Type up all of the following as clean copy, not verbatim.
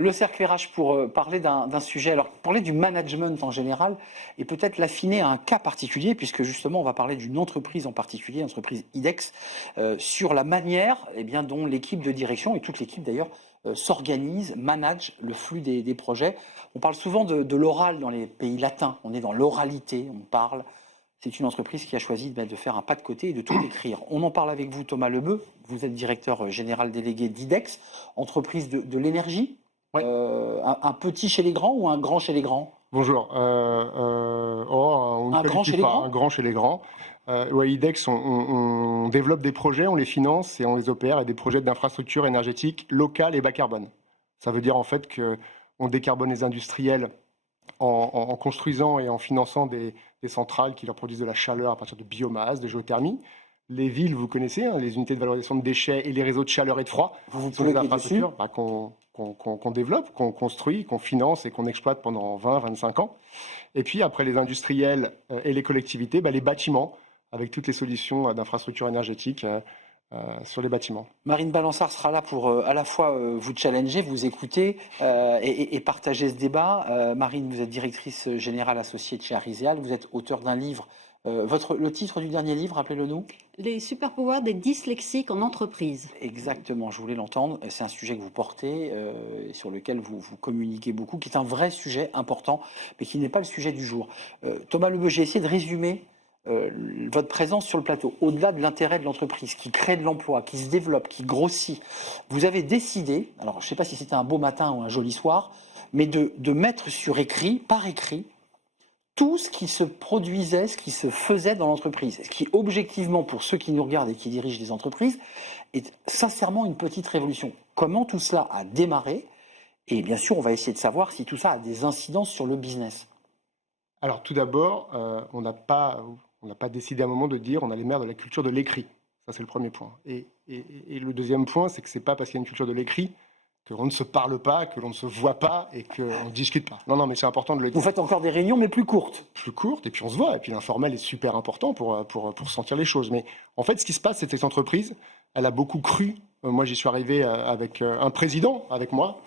Le cercle RH pour parler d'un sujet, alors parler du management en général et peut-être l'affiner à un cas particulier puisque justement on va parler d'une entreprise en particulier, l'entreprise IDEX, sur la manière dont l'équipe de direction et toute l'équipe d'ailleurs s'organise, manage le flux des projets. On parle souvent de l'oral dans les pays latins, on est dans l'oralité, on parle. C'est une entreprise qui a choisi de faire un pas de côté et de tout écrire. On en parle avec vous Thomas Lebeu, vous êtes directeur général délégué d'IDEX, entreprise de l'énergie. Ouais. Un petit chez les grands ou un grand chez les grands? Bonjour. Un grand chez les grands? Un grand chez les grands. IDEX, on développe des projets, on les finance et on les opère, et des projets d'infrastructures énergétiques locales et bas carbone. Ça veut dire en fait qu'on décarbone les industriels en construisant et en finançant des centrales qui leur produisent de la chaleur à partir de biomasse, de géothermie. Les villes, vous connaissez, les unités de valorisation de déchets et les réseaux de chaleur et de froid. Vous sont des pouvez infrastructures qu'on développe, qu'on construit, qu'on finance et qu'on exploite pendant 20-25 ans. Et puis après les industriels et les collectivités, les bâtiments, avec toutes les solutions d'infrastructures énergétiques sur les bâtiments. Marine Balançard sera là pour à la fois vous challenger, vous écouter et partager ce débat. Marine, vous êtes directrice générale associée de chez Ariséal, vous êtes auteur d'un livre. Le titre du dernier livre, rappelez-le nous. Les super pouvoirs des dyslexiques en entreprise. Exactement, je voulais l'entendre. C'est un sujet que vous portez, sur lequel vous communiquez beaucoup, qui est un vrai sujet important, mais qui n'est pas le sujet du jour. Thomas Lebeu, j'ai essayé de résumer votre présence sur le plateau. Au-delà de l'intérêt de l'entreprise, qui crée de l'emploi, qui se développe, qui grossit, vous avez décidé, alors je ne sais pas si c'était un beau matin ou un joli soir, mais de mettre sur écrit, par écrit, tout ce qui se produisait, ce qui se faisait dans l'entreprise. Ce qui, objectivement, pour ceux qui nous regardent et qui dirigent des entreprises, est sincèrement une petite révolution. Comment tout cela a démarré? Et bien sûr, on va essayer de savoir si tout ça a des incidences sur le business. Alors tout d'abord, on n'a pas décidé à un moment de dire on a les maires de la culture de l'écrit. Ça, c'est le premier point. Et le deuxième point, c'est que ce n'est pas parce qu'il y a une culture de l'écrit que l'on ne se parle pas, que l'on ne se voit pas et qu'on ne discute pas. Non, mais c'est important de le dire. Vous faites encore des réunions, mais plus courtes. Plus courtes, et puis on se voit. Et puis l'informel est super important pour sentir les choses. Mais en fait, ce qui se passe, c'est que cette entreprise, elle a beaucoup cru. Moi, j'y suis arrivé avec un président, avec moi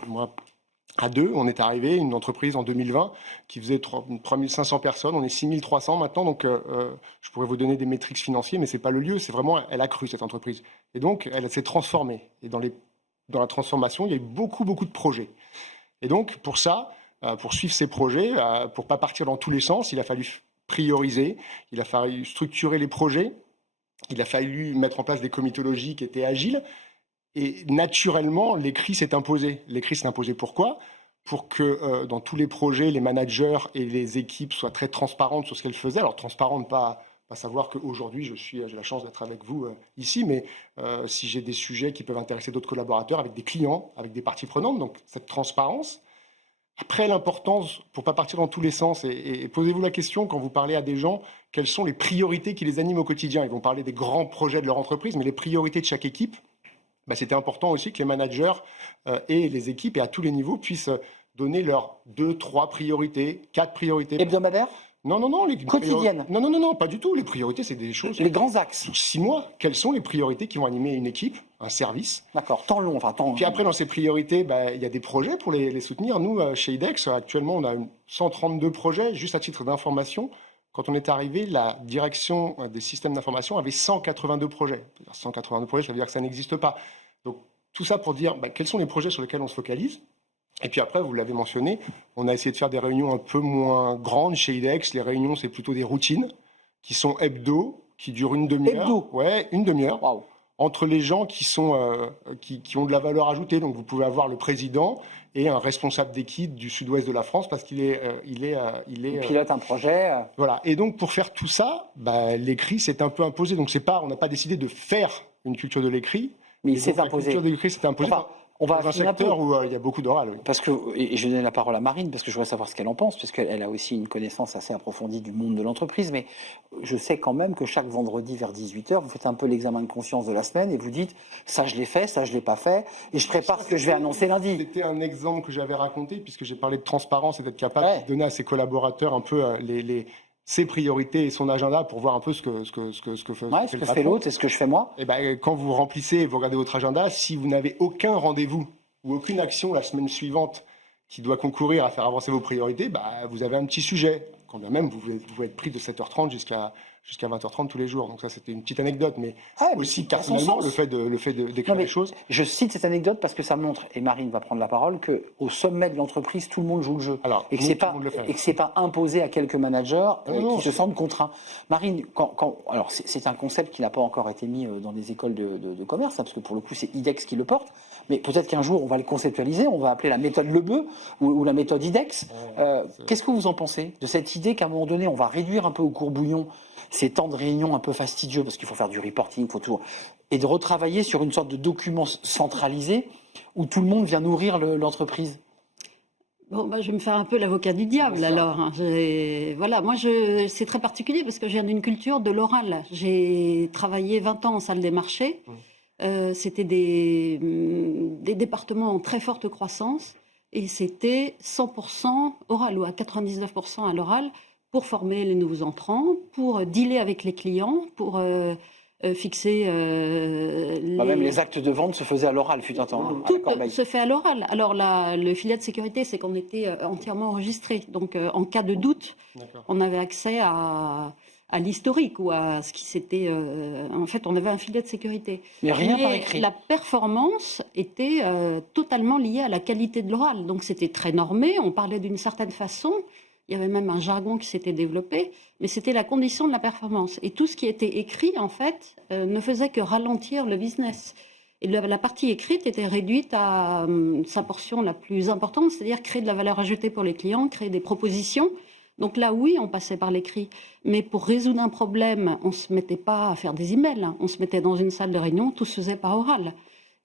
à deux. On est arrivé, une entreprise en 2020 qui faisait 3500 personnes. On est 6300 maintenant. Donc, je pourrais vous donner des métriques financiers, mais ce n'est pas le lieu. C'est vraiment, elle a cru, cette entreprise. Et donc, elle s'est transformée. Et dans la transformation, il y a eu beaucoup de projets. Et donc, pour ça, pour suivre ces projets, pour ne pas partir dans tous les sens, il a fallu prioriser, il a fallu structurer les projets, il a fallu mettre en place des comitologies qui étaient agiles. Et naturellement, l'écrit s'est imposé. L'écrit s'est imposé pourquoi ? Pour que dans tous les projets, les managers et les équipes soient très transparentes sur ce qu'elles faisaient. Alors, transparentes, pas savoir qu'aujourd'hui, j'ai la chance d'être avec vous ici, mais si j'ai des sujets qui peuvent intéresser d'autres collaborateurs, avec des clients, avec des parties prenantes, donc cette transparence. Après, l'importance, pour ne pas partir dans tous les sens, et posez-vous la question quand vous parlez à des gens, quelles sont les priorités qui les animent au quotidien? Ils vont parler des grands projets de leur entreprise, mais les priorités de chaque équipe, c'était important aussi que les managers et les équipes, et à tous les niveaux, puissent donner leurs 2, 3 priorités, 4 priorités. Hebdomadaires? Non. Quotidiennes? Non, pas du tout. Les priorités, c'est des choses... Les grands axes? 6 mois. Quelles sont les priorités qui vont animer une équipe, un service? D'accord, temps long, temps... Puis après, dans ces priorités, il y a des projets pour les soutenir. Nous, chez IDEX, actuellement, on a 132 projets. Juste à titre d'information, quand on est arrivé, la direction des systèmes d'information avait 182 projets. 182 projets, ça veut dire que ça n'existe pas. Donc, tout ça pour dire quels sont les projets sur lesquels on se focalise. Et puis après, vous l'avez mentionné, on a essayé de faire des réunions un peu moins grandes chez IDEX. Les réunions, c'est plutôt des routines qui sont hebdo, qui durent une demi-heure. Hebdo? Ouais, une demi-heure. Waouh. Entre les gens qui ont de la valeur ajoutée. Donc, vous pouvez avoir le président et un responsable d'équipe du sud-ouest de la France parce qu'il pilote un projet. Voilà. Et donc, pour faire tout ça, l'écrit s'est un peu imposé. Donc, on n'a pas décidé de faire une culture de l'écrit. Mais il s'est imposé. La culture de l'écrit s'est imposée. Enfin, on va dans un secteur où il y a beaucoup d'oral. Oui. Parce que, et je vais donner la parole à Marine, parce que je voudrais savoir ce qu'elle en pense, parce qu'elle a aussi une connaissance assez approfondie du monde de l'entreprise, mais je sais quand même que chaque vendredi vers 18h, vous faites un peu l'examen de conscience de la semaine et vous dites, ça je l'ai fait, ça je l'ai pas fait, et je prépare ce que je vais annoncer lundi. C'était un exemple que j'avais raconté, puisque j'ai parlé de transparence et d'être capable de donner à ses collaborateurs un peu ses priorités et son agenda pour voir un peu ce que fait l'autre et ce que je fais moi. Et quand vous remplissez et vous regardez votre agenda, si vous n'avez aucun rendez-vous ou aucune action la semaine suivante qui doit concourir à faire avancer vos priorités, vous avez un petit sujet. Quand bien même, vous pouvez être pris de 7h30 jusqu'à 20h30 tous les jours. Donc ça, c'était une petite anecdote, mais aussi personnellement, le fait d'écrire les choses. Je cite cette anecdote parce que ça montre, et Marine va prendre la parole, qu'au sommet de l'entreprise, tout le monde joue le jeu. Alors, et que c'est pas imposé à quelques managers qui se sentent contraints. Marine, alors c'est un concept qui n'a pas encore été mis dans des écoles de commerce, parce que pour le coup, c'est IDEX qui le porte. Mais peut-être qu'un jour, on va le conceptualiser, on va appeler la méthode Lebeu ou la méthode IDEX. Qu'est-ce que vous en pensez de cette idée qu'à un moment donné, on va réduire un peu au courbouillon ces temps de réunion un peu fastidieux, parce qu'il faut faire du reporting, il faut tout, et de retravailler sur une sorte de document centralisé où tout le monde vient nourrir l'entreprise? Bon, je vais me faire un peu l'avocat du diable alors. Hein. Voilà, moi c'est très particulier parce que je viens d'une culture de l'oral. J'ai travaillé 20 ans en salle des marchés. C'était des départements en très forte croissance et c'était 100% oral ou à 99% à l'oral pour former les nouveaux entrants, pour dealer avec les clients, pour fixer... Même les actes de vente se faisaient à l'oral, fut un temps. Tout se fait à l'oral. Alors le filet de sécurité, c'est qu'on était entièrement enregistré. Donc en cas de doute, on avait accès à l'historique ou à ce qui s'était... en fait, on avait un filet de sécurité. Mais rien par écrit. La performance était totalement liée à la qualité de l'oral. Donc c'était très normé, on parlait d'une certaine façon. Il y avait même un jargon qui s'était développé, mais c'était la condition de la performance. Et tout ce qui était écrit, en fait, ne faisait que ralentir le business. Et la partie écrite était réduite à sa portion la plus importante, c'est-à-dire créer de la valeur ajoutée pour les clients, créer des propositions. Donc là, oui, on passait par l'écrit. Mais pour résoudre un problème, on ne se mettait pas à faire des emails. On se mettait dans une salle de réunion, tout se faisait par oral.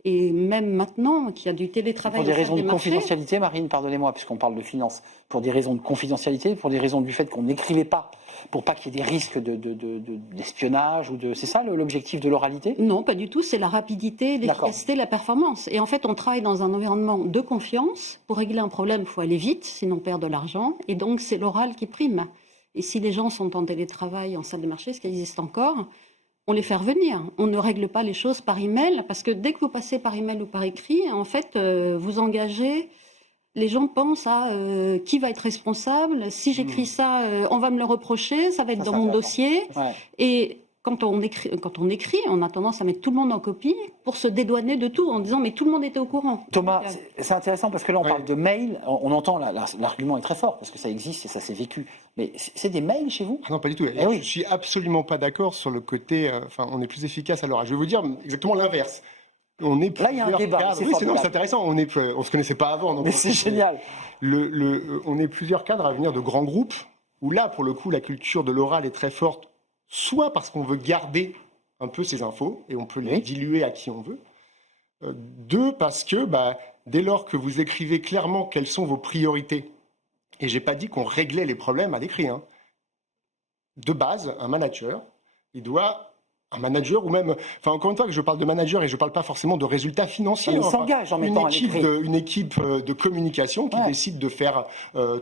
Et même maintenant, qu'il y a du télétravail... Pour des raisons de confidentialité, Marine, pardonnez-moi, puisqu'on parle de finances, pour des raisons de confidentialité, pour des raisons du fait qu'on n'écrivait pas, pour pas qu'il y ait des risques d'espionnage ou de... C'est ça l'objectif de l'oralité? Non, pas du tout. C'est la rapidité, l'efficacité, la performance. Et en fait, on travaille dans un environnement de confiance. Pour régler un problème, il faut aller vite, sinon on perd de l'argent. Et donc, c'est l'oral qui prime. Et si les gens sont en télétravail, en salle de marché, ce qui existe encore... on les fait revenir. On ne règle pas les choses par email, parce que dès que vous passez par email ou par écrit, en fait, vous engagez... Les gens pensent à qui va être responsable. Si j'écris ça, on va me le reprocher, ça va être dans mon dossier. Ouais. Et quand on écrit, on a tendance à mettre tout le monde en copie pour se dédouaner de tout, en disant mais tout le monde était au courant. Thomas, c'est intéressant parce que là on parle de mail, on entend, l'argument est très fort parce que ça existe et ça s'est vécu. Mais c'est des mails chez vous? Non, pas du tout. Je suis absolument pas d'accord sur le côté, on est plus efficace à l'oral. Je vais vous dire exactement l'inverse. Là, il y a un débat. C'est intéressant. On se connaissait pas avant. Donc mais c'est génial. On est plusieurs cadres à venir de grands groupes où là, pour le coup, la culture de l'oral est très forte, soit parce qu'on veut garder un peu ces infos et on peut les diluer à qui on veut. Deux, parce que dès lors que vous écrivez clairement quelles sont vos priorités, et j'ai pas dit qu'on réglait les problèmes à l'écrit. De base, un manager, un manager ou même, encore une fois que je parle de manager et je parle pas forcément de résultats financiers. Il s'engage en mettant une équipe de communication qui décide de faire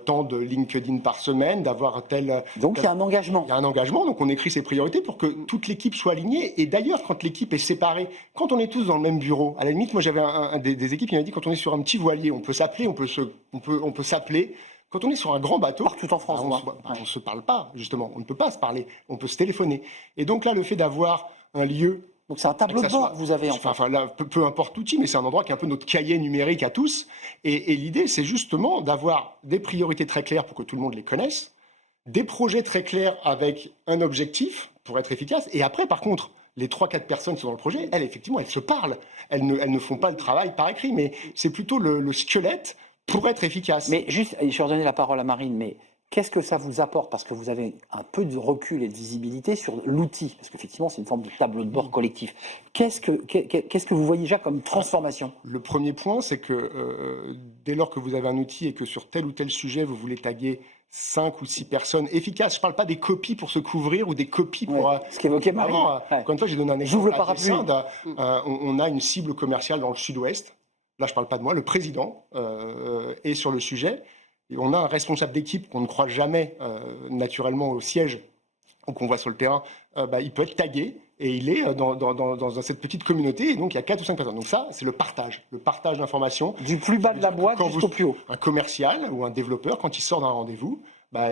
tant de LinkedIn par semaine, d'avoir tel... Donc il y a un engagement. Il y a un engagement, donc on écrit ses priorités pour que toute l'équipe soit alignée. Et d'ailleurs, quand l'équipe est séparée, quand on est tous dans le même bureau, à la limite, moi j'avais des équipes qui m'avaient dit quand on est sur un petit voilier, on peut s'appeler, on peut s'appeler. Quand on est sur un grand bateau, partout en France, on ne se parle pas, justement. On ne peut pas se parler. On peut se téléphoner. Et donc là, le fait d'avoir un lieu... Donc c'est un tableau de bord que vous avez, en fait. Là, peu importe l'outil, mais c'est un endroit qui est un peu notre cahier numérique à tous. Et l'idée, c'est justement d'avoir des priorités très claires pour que tout le monde les connaisse, des projets très clairs avec un objectif pour être efficace. Et après, par contre, les 3-4 personnes qui sont dans le projet, elles, effectivement, elles se parlent. Elles ne font pas le travail par écrit, mais c'est plutôt le squelette pour être efficace. Mais juste, je vais redonner la parole à Marine, mais qu'est-ce que ça vous apporte? Parce que vous avez un peu de recul et de visibilité sur l'outil, parce qu'effectivement, c'est une forme de tableau de bord collectif. Qu'est-ce que vous voyez déjà comme transformation? Le premier point, c'est que dès lors que vous avez un outil et que sur tel ou tel sujet, vous voulez taguer 5 ou 6 personnes efficaces, je ne parle pas des copies pour se couvrir ou des copies pour... ce qu'évoquait Marine. Encore une fois, j'ai donné un exemple. J'ouvre le parapluie. On a une cible commerciale dans le sud-ouest. Là, je ne parle pas de moi, le président est sur le sujet. Et on a un responsable d'équipe qu'on ne croit jamais naturellement au siège ou qu'on voit sur le terrain, il peut être tagué et il est dans cette petite communauté. Et donc, il y a 4 ou 5 personnes. Donc ça, c'est le partage d'informations. Du plus bas de la boîte jusqu'au plus haut. Un commercial ou un développeur, quand il sort d'un rendez-vous,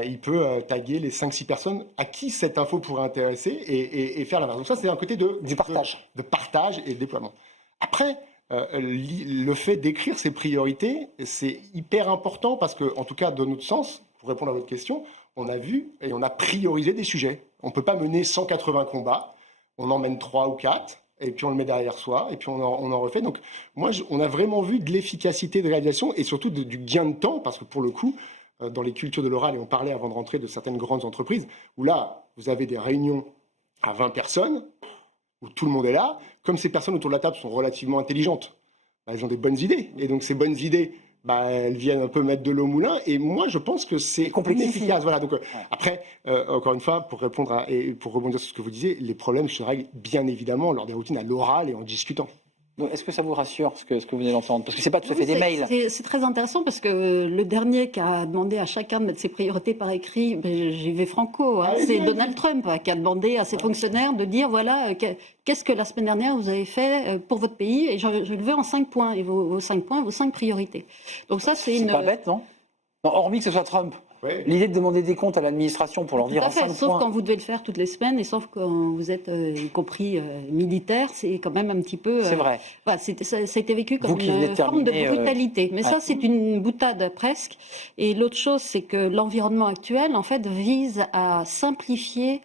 il peut taguer les 5-6 personnes à qui cette info pourrait intéresser et faire l'inverse. Donc ça, c'est un côté du partage. De partage et de déploiement. Après, le fait d'écrire ses priorités, c'est hyper important parce que, en tout cas, de notre sens, pour répondre à votre question, on a vu et on a priorisé des sujets. On ne peut pas mener 180 combats, on en mène 3 ou 4, et puis on le met derrière soi, et puis on en refait. Donc, on a vraiment vu de l'efficacité de réalisation et surtout du gain de temps, parce que pour le coup, dans les cultures de l'oral, et on parlait avant de rentrer de certaines grandes entreprises, où là, vous avez des réunions à 20 personnes, où tout le monde est là, comme ces personnes autour de la table sont relativement intelligentes, elles ont des bonnes idées. Et donc ces bonnes idées, elles viennent un peu mettre de l'eau au moulin. Et moi, je pense que c'est inefficace. Voilà. Donc après, encore une fois, pour répondre et pour rebondir sur ce que vous disiez, les problèmes se règlent bien évidemment lors des routines à l'oral et en discutant. Est-ce que ça vous rassure ce que vous venez d'entendre? Parce que c'est pas tout à fait des mails. C'est très intéressant parce que le dernier qui a demandé à chacun de mettre ses priorités par écrit, j'y vais franco, c'est Donald Trump qui a demandé à ses fonctionnaires de dire voilà, qu'est-ce que la semaine dernière vous avez fait pour votre pays, et je le veux en 5 points, et vos 5 points, vos 5 priorités. Donc ça, c'est pas bête, non? Hormis que ce soit Trump. Ouais. L'idée de demander des comptes à l'administration pour leur dire en 5 points. Sauf quand vous devez le faire toutes les semaines, et sauf quand vous êtes, y compris militaire, c'est quand même un petit peu... c'est vrai. Voilà, ça a été vécu comme une forme de brutalité. Mais ça, c'est une boutade presque. Et l'autre chose, c'est que l'environnement actuel, en fait, vise à simplifier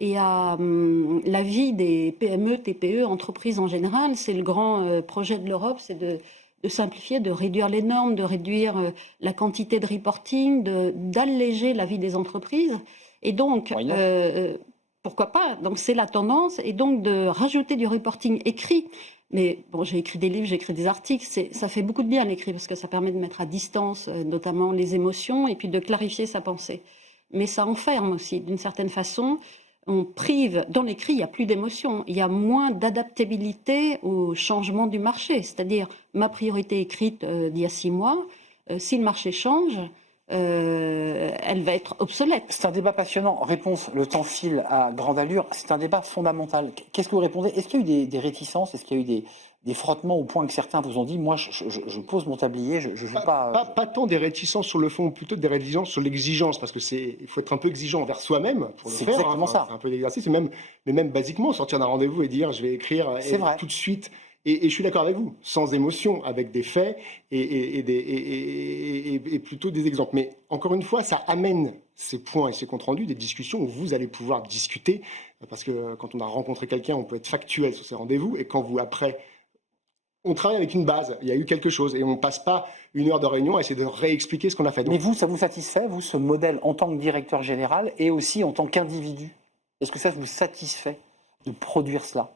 et à la vie des PME, TPE, entreprises en général. C'est le grand projet de l'Europe, c'est de simplifier, de réduire les normes, de réduire la quantité de reporting, d'alléger la vie des entreprises. Et donc, pourquoi pas? Donc c'est la tendance, et donc de rajouter du reporting écrit. Mais bon, j'ai écrit des livres, j'ai écrit des articles, ça fait beaucoup de bien l'écrit, parce que ça permet de mettre à distance notamment les émotions, et puis de clarifier sa pensée. Mais ça enferme aussi, d'une certaine façon. On prive, dans l'écrit, il n'y a plus d'émotion, il y a moins d'adaptabilité au changement du marché. C'est-à-dire, ma priorité écrite d'il y a 6 mois, si le marché change, elle va être obsolète. C'est un débat passionnant. Réponse, le temps file à grande allure. C'est un débat fondamental. Qu'est-ce que vous répondez? Est-ce qu'il y a eu des réticences? Est-ce qu'il y a eu des frottements au point que certains vous ont dit, moi, je pose mon tablier, je joue pas... Pas tant des réticences sur le fond, plutôt des réticences sur l'exigence, parce que il faut être un peu exigeant envers soi-même pour le faire. C'est exactement ça. C'est un peu d'exercice, mais même basiquement, sortir d'un rendez-vous et dire, je vais écrire tout de suite. Et je suis d'accord avec vous, sans émotion, avec des faits et plutôt des exemples. Mais encore une fois, ça amène ces points et ces comptes rendus, des discussions où vous allez pouvoir discuter, parce que quand on a rencontré quelqu'un, on peut être factuel sur ces rendez-vous, et quand vous, après... On travaille avec une base, il y a eu quelque chose, et on ne passe pas 1 heure de réunion à essayer de réexpliquer ce qu'on a fait. Donc, mais vous, ça vous satisfait, vous, ce modèle en tant que directeur général et aussi en tant qu'individu? Est-ce que ça vous satisfait de produire cela?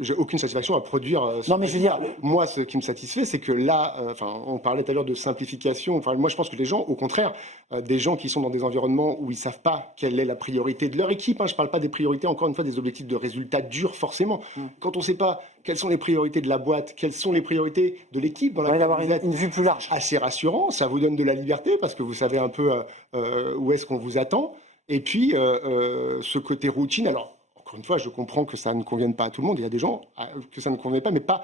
J'ai aucune satisfaction à produire. Non, mais je veux dire, moi, ce qui me satisfait, c'est que là, on parlait tout à l'heure de simplification. Moi, je pense que les gens, au contraire, des gens qui sont dans des environnements où ils savent pas quelle est la priorité de leur équipe. Je parle pas des priorités, encore une fois, des objectifs de résultats durs, forcément. Quand on sait pas quelles sont les priorités de la boîte, quelles sont les priorités de l'équipe, dans d'avoir une vue plus large. Assez rassurant. Ça vous donne de la liberté parce que vous savez un peu où est-ce qu'on vous attend. Et puis, ce côté routine. Alors, encore une fois, je comprends que ça ne convienne pas à tout le monde. Il y a des gens que ça ne convenait pas, mais pas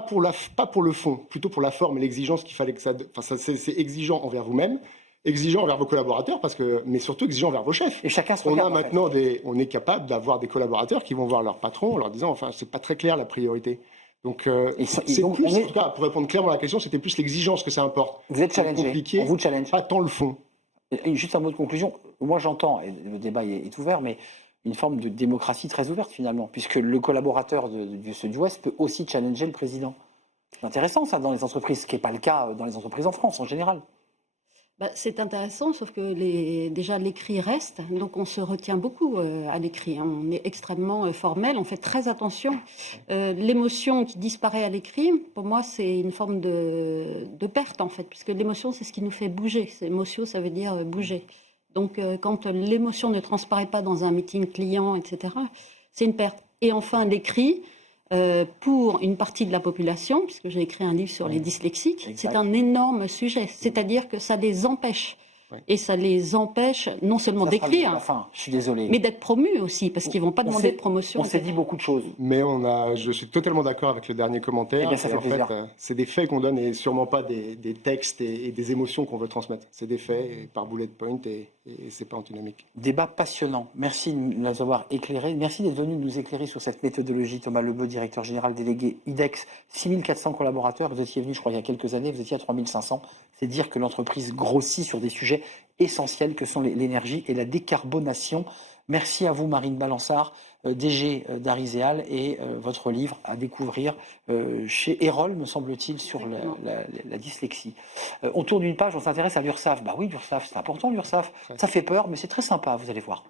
pour le fond, plutôt pour la forme et l'exigence qu'il fallait que ça... c'est exigeant envers vous-même, exigeant envers vos collaborateurs, mais surtout exigeant envers vos chefs. Et chacun se regarde, maintenant on est capable d'avoir des collaborateurs qui vont voir leur patron en leur disant, c'est pas très clair la priorité. Donc, en tout cas, pour répondre clairement à la question, c'était plus l'exigence que ça importe. Vous êtes challengé, on vous challenge. Pas tant le fond. Et juste un mot de conclusion. Moi, j'entends, et le débat est ouvert, mais une forme de démocratie très ouverte finalement, puisque le collaborateur de ceux du Ouest peut aussi challenger le président. C'est intéressant ça dans les entreprises, ce qui n'est pas le cas dans les entreprises en France en général. C'est intéressant, sauf que déjà l'écrit reste, donc on se retient beaucoup à l'écrit. On est extrêmement formel, on fait très attention. L'émotion qui disparaît à l'écrit, pour moi, c'est une forme de perte en fait, puisque l'émotion, c'est ce qui nous fait bouger. Émotion, ça veut dire bouger. Donc, quand l'émotion ne transparaît pas dans un meeting client, etc., c'est une perte. Et enfin, l'écrit, pour une partie de la population, puisque j'ai écrit un livre sur les dyslexiques, c'est un énorme sujet. C'est-à-dire que ça les empêche Ouais. Et ça les empêche non seulement Ça sera d'écrire, la fin, je suis désolé. mais d'être promus aussi, parce qu'ils ne vont pas On demander s'est- de promotion. On s'est dit beaucoup de choses. Mais je suis totalement d'accord avec le dernier commentaire. Eh bien, ça fait en fait, plaisir. c'est des faits qu'on donne et sûrement pas des textes et des émotions qu'on veut transmettre. C'est des faits par bullet point et c'est pas antinomique. Débat passionnant. Merci de nous avoir éclairés. Merci d'être venu nous éclairer sur cette méthodologie. Thomas Lebeu, directeur général délégué IDEX, 6400 collaborateurs. Vous étiez venu, je crois, il y a quelques années, vous étiez à 3500. C'est dire que l'entreprise grossit sur des sujets essentiels que sont l'énergie et la décarbonation. Merci à vous, Marine Balançard, DG d'Ariséal, et votre livre à découvrir chez Erol, me semble-t-il, sur la dyslexie. On tourne une page, on s'intéresse à l'URSSAF. Bah oui, l'URSSAF, c'est important, l'URSSAF. Ça fait peur, mais c'est très sympa, vous allez voir.